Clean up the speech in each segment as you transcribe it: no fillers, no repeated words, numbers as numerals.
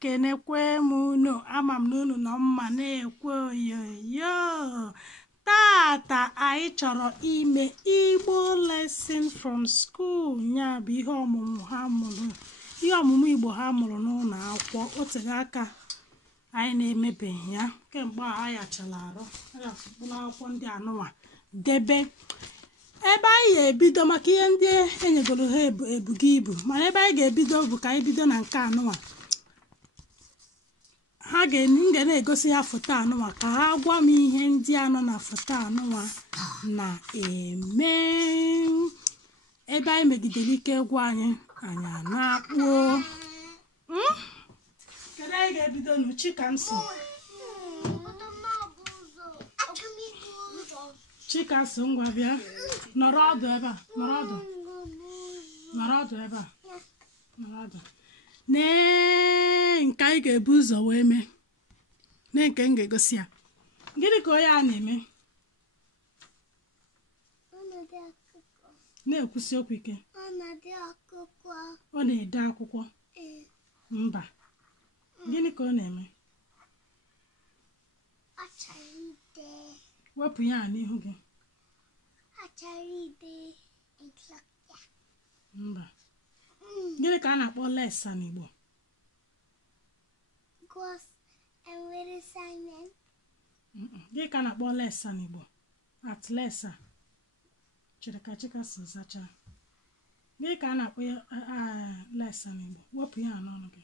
ekenekwe m unu ama m n'unu nọ mma na-ekwe oyoyo. Tata anyị chọrọ ime Igbo lesson from school. Ya bụ ihe ọmụmụ Igbo ha mụrụ n'ụlọ akwụkwọ. Otere aka anyị na-emebeghị ya kemgbe a yachala arụ ụlọ akwụkwọ ndị anụnwa debe ebe anyị ga-ebido maka ihe ndị enyegoro ha ebugo ibu, mana ebe anyị ga-ebido bụ ka anyị bido na nke anụnwa. Ha ga na-egosi ha foto anụnwa ka ha gwa m ihe ndị anọ na foto anụnwa na-eme. Ebe anyị megidere ike egwu anyị na-akpụo. Kedu anyị ga-ebido nụ? Chikamso ngwa bịa nọrọ ọdụ ebe a, nọrọ ọdụ ebe a. Nee nke anyị ga-ebu ụzọ wee mee, nee nke m ga-egosi ya. Gịnị ka onye a na-eme? Na-ekwusi okwu ike. Ọ na-ede akwụkwọ. Mba, gịnị ka ọ na-eme? Wepụ ya n'ihu gị. Mba, gịnị ka a na-akpọ lesa n'Igbo? Gịnị ka a na-akpọ lesa n'Igbo? Atlesa. Chere ka Chikaso zacha. Gịnị ka a na-akpọ lesa n'Igbo? Wepụ ya n'ọnụ gị.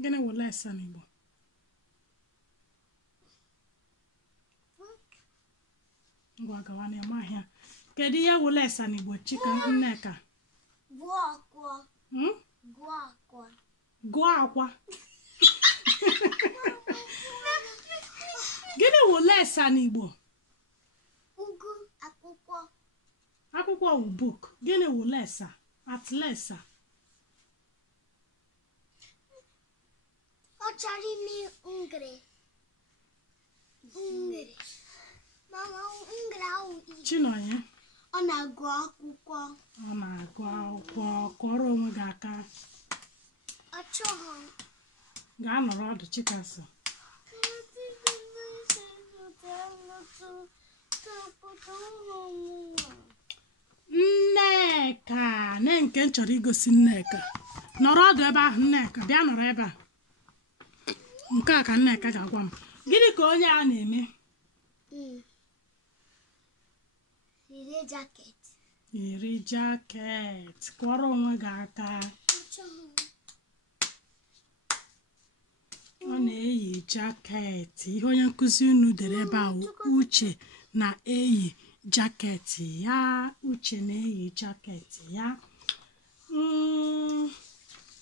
Gịnị wụ lesa n'Igbo? Ngwa gawa na amahịa. Kedu ihe wụ lesa n'Igbo? Nneka. Gụọ akwa. Gịnị wụ lesa n'Igbo? Akwụkwọ wụ book. Gịnị wụ lesa? Atlesa. Chinonye ọ na-agụ akwụkwọ. Kọrọ onwe gị aka. Achọghị. Gaa nọrọ ọdụ Chikaso. Nneka, ne nke m chọrọ igosi Nneka. Nọrọ ọdụ ebe ahụ Nneka, bịa nọrọ ebe a. Nke a ka Nneka ga-agwa m. Gịnị ka onye a na-eme? Yiri jaket. Kọrọ onwe gị aka. Ọ na-eyi jaket. Ihe onye nkụzi unu dere ebe a, Uche na-eyi jaket ya. Uche na-eyi jaket ya.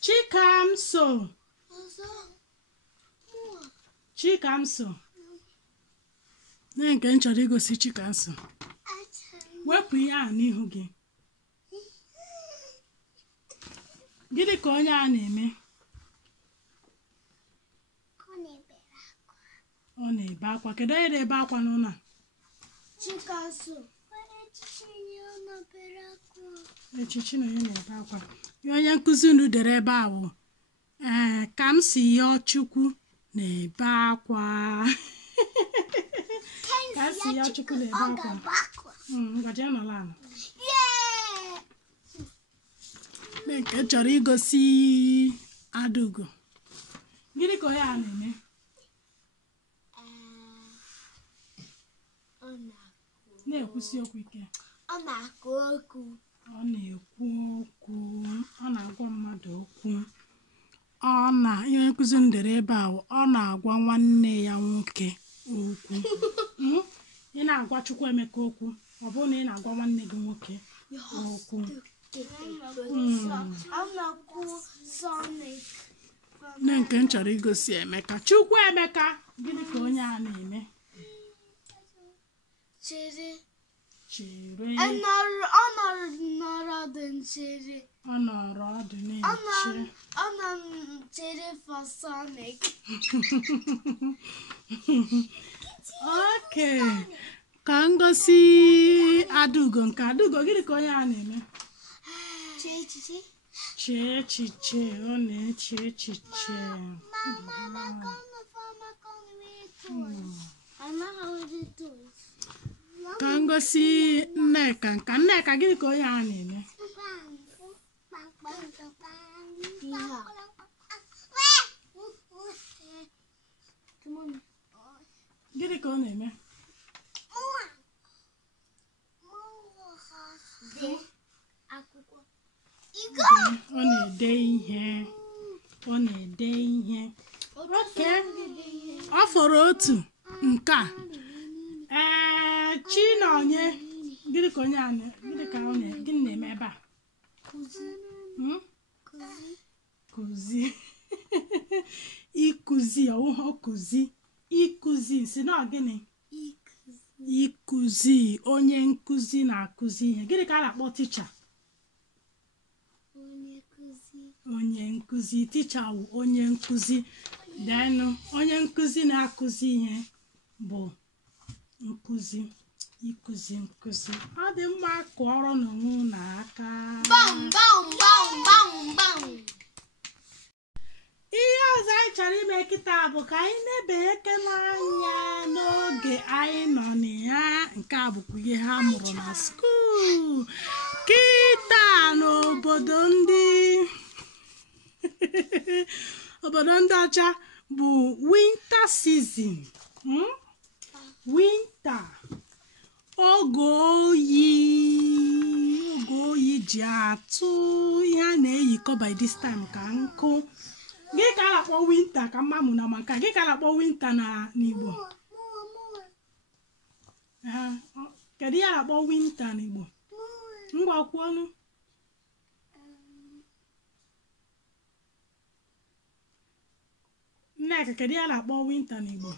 Chikamso. Nke m chọrọ igosi Chikamso. Wepụ ihe a n'ihu gị. Gịnị ka onye a na-eme? Ọ na-ebe akwa. Kedu onye na-ebe akwa n'ụlọ a? Chikamso. Echichi na onye na-ebe akwa. Onye nkụzi unu dere ebe a wụ ka m si yọọ Chukwu na-ebe akwa. Ka m si yọọ Chukwu na-ebe akwa. Ngaji anọla ala. Nke chọrọ igosi Adaugo. Gịnị ka onye a na-eme? Na-ekwusi okwu ike. Ọ na-akụ okwu. Ọ na-ekwu okwu. Ọ na-agwa mmadụ okwu. Ihe nkụzi m dere ebe a, ọ na-agwa nwanne ya nwoke okwu. Ị na-agwa Chukwuemeka okwu, ọ bụrụ na ị na-agwa nwanne gị nwoke okwu. Nne nke m chọrọ igosi Emeka. Chukwuemeka, gịnị ka onye a na-eme? Chere. Ọ nọrọ ọdụ nchere. Ọ nọrọ ọdụ na-eche. Ọ nọ nchere for Sonic. Okay. ka ngosi Adaugo nke Adaugo gịnị ka onye a na-eme chee echiche ọ na-eche echiche ka ngosi Nneka nke Nneka gịnị ka onye a na-eme gịnị ka ọ na-eme ọ na-ede ihe oke ọ fọrọ otu nke a Chinonye gịnị ka onye a gịnị na-eme ebe a kụzi ịkụzi ọwụghọ kụzi ịkụzi si na gịnị ịkụzi onye nkụzi na-akụzi ihe gịnị ka a na-akpọ ticha onye nkụzi ticha wụ onye nkụzi denụ onye nkụzi na-akụzi ihe bụ nkụzi ịkụzi nkụzi ọ dị mma kụọrọ n'onwe na aka ihe ọzọ anyị chọrọ ime kịta bụ ka anyị na-ebe ekele anya n'oge anyị nọ na ya nke a bụkwa ihe ha mụrụ na skuul kịta n'obodo ndị ọcha bụ winter season winter oge oyi ji atụ ihe a na-eyikọ by this time ka nkụ gị ka a na-akpọ winter ka mma mụ na maka gị ka a na-akpọ winter n'Igbo kedu ihe a na-akpọ winter n'Igbo mgbakwu ọnụ Nneka kedu ihe a na-akpọ winter n'Igbo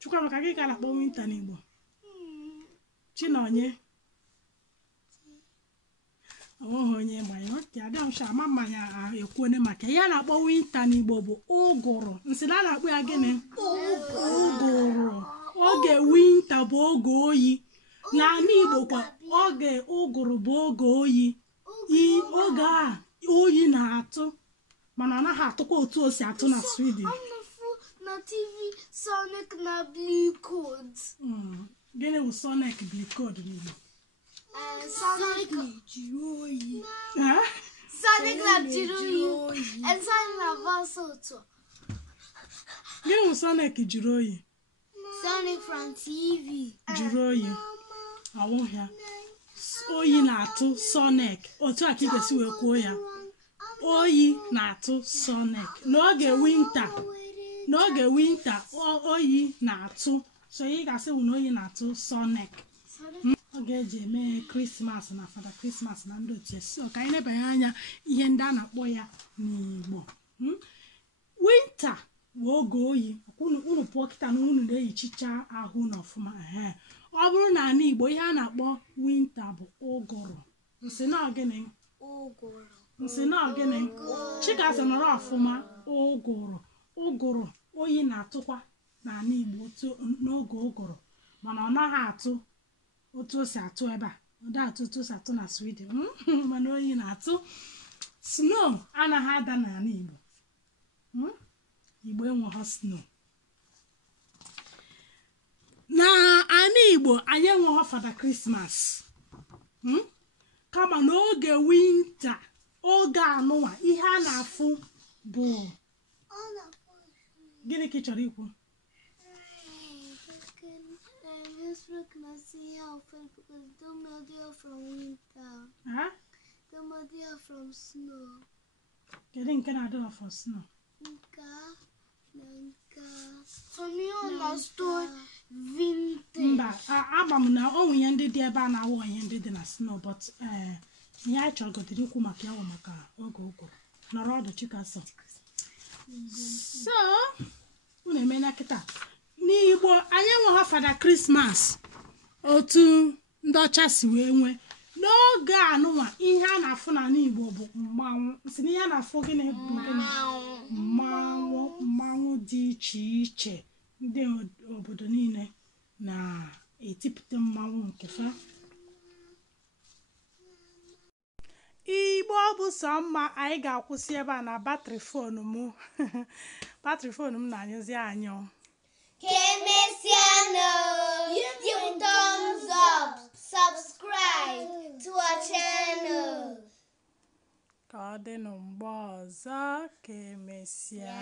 Chukwuemeka gị ka a na-akpọ winter n'Igbo Chinonye ọhụghị onye gbanye ka adamsha ama mmanya ekwuone maka ihe a na-akpọ winter n'Igbo bụ ụgụrụ nsị na a na-akpọ ya gịnị ụgụrụ oge winter bụ oge oyi n'ala Igbo kwa oge ụgụrụ bụ oge oyi oge a oyi na-atụ mana ọ naghị atụkwa otu o si atụ na Sweden na TV Sonic na Blue Code gịnị bụ Sonic Blue Code n'Igbo Sonic jiri oyi Sonic na jiri oyi and Sonic na bọsụ ụtọ gịnị bụ Sonic jiri oyi Sonic from TV jiri oyi awụghị oyi na-atụ Sonic otu a ka ị ga-esi wee kwuo ya oyi na-atụ Sonic n'oge winter oyi na-atụ so ị ga-asị bụ na oyi na-atụ Sonic ọ ga-eji eme Krismas na Fada Krismas na ndị otu esi ka anyị nebanye anya ihe ndị a na-akpọ ya n'Igbo winter bụ oge oyi unu pụọ kịta na unu na-eyichicha ahụ n'ọfụma ọ bụrụ na ala Igbo ihe a na-akpọ winter bụ ụgụrụ nsị na gịnị Chikasị nọrọ ọfụma ụgụrụ oyi na-atụkwa n'ala Igbo n'oge ụgụrụ mana ọ naghị atụ otu o si atụ ebe a ọ dị atụ otu o si atụ na Sweden mana oyi na-atụ snow anaghị ada n'ala Igbo enweghị snow n'ala Igbo anyị enweghị Fada Krismas kama n'oge winter oge anụnwa ihe a na-afụ bụ gịnị ka ị chọrọ ikwu kedu nke na-adịghị for snow mba agba m na ọnwụ ihe ndị dị ebe a na-awụ ihe ndị dị na snow but ihe anyị chọgodiri ikwu maka ya bụ maka oge ụgụrụ nọrọ ọdụ Chikaso so unu emela kịta n'Igbo anyị enweghị Fada Krismas otu ndị ọcha si wee nwee n'oge anụnwa ihe a na-afụ na n'Igbo bụ mmanwụ si na ihe a na-afụ gịnị bụ gịnị mmanwụ dị iche iche ndị obodo niile na-etipụta mmanwụ nke fa. Igbo ọ bụ sọ mma, anyị ga-akwụsị ebe a na batrị fonu m batrị fonu m na-anyụzi anyụ. Give thumbs up, subscribe to our channel. Ka ọ dị na mgbe ọzọ, ka emesịa.